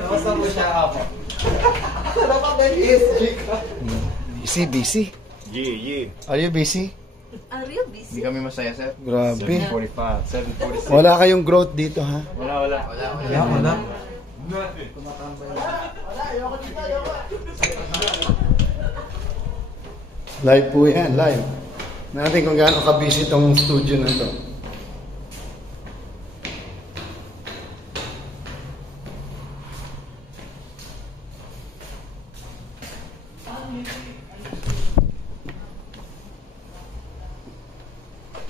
Kamusta po siya ako? Dapat na ESG ka. Busy. Are you busy? Are you busy? Hindi kami masaya, sir. Grabe. 7:45, 7:46. Wala kayong growth dito, ha? Wala. Live po yan, live. Natin kung gaano ka-busy itong studio na ito.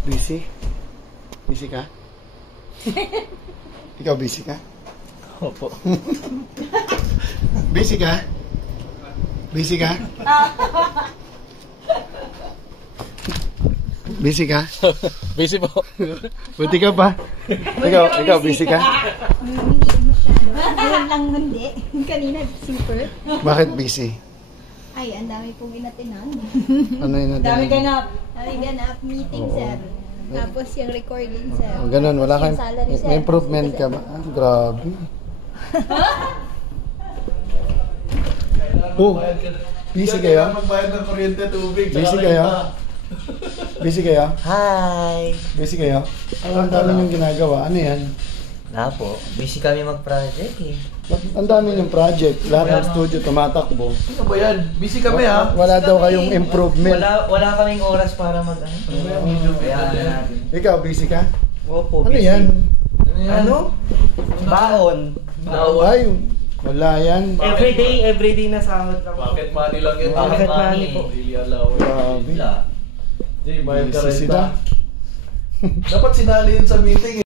Busy? Busy ka? Ikaw busy ka? Opo. Busy ka? Busy ka? Busy ka? Busy po. Buti ka pa? Ikaw busy ka? Hindi masyado. Ngayon lang hindi. Kanina super. Bakit busy? Ay, ang dami pong inatinan. Ano yun natin? Dami ganap meeting, sir. Tapos yung recording, sir. O, ganun, wala kang Yung salary, sir. may improvement ka ba? Ah, grabe. Oh, busy kayo? Magbayad ng kuryente, tubig. Busy kayo? Busy kayo? Hi! Busy kayo? Ang dami niyong ginagawa. Ano yan? Na po, busy kami mag-project eh. Ang dami niyong project. Lahat ng studio tumatakbo. Ano ba yan? Busy kami ha. Wala daw kayong improvement. Wala kaming oras para mag-ano. Kaya natin. Ikaw, busy ka? Opo, Ano busy. yan? Ano? Baon. Ay, wala yan. Everyday na sahod lang. Pocket money lang yun. Pocket money po. Daily allowance. Grabe. Jay, bayad ka Busy rin sila. Dapat sinali yun sa meeting.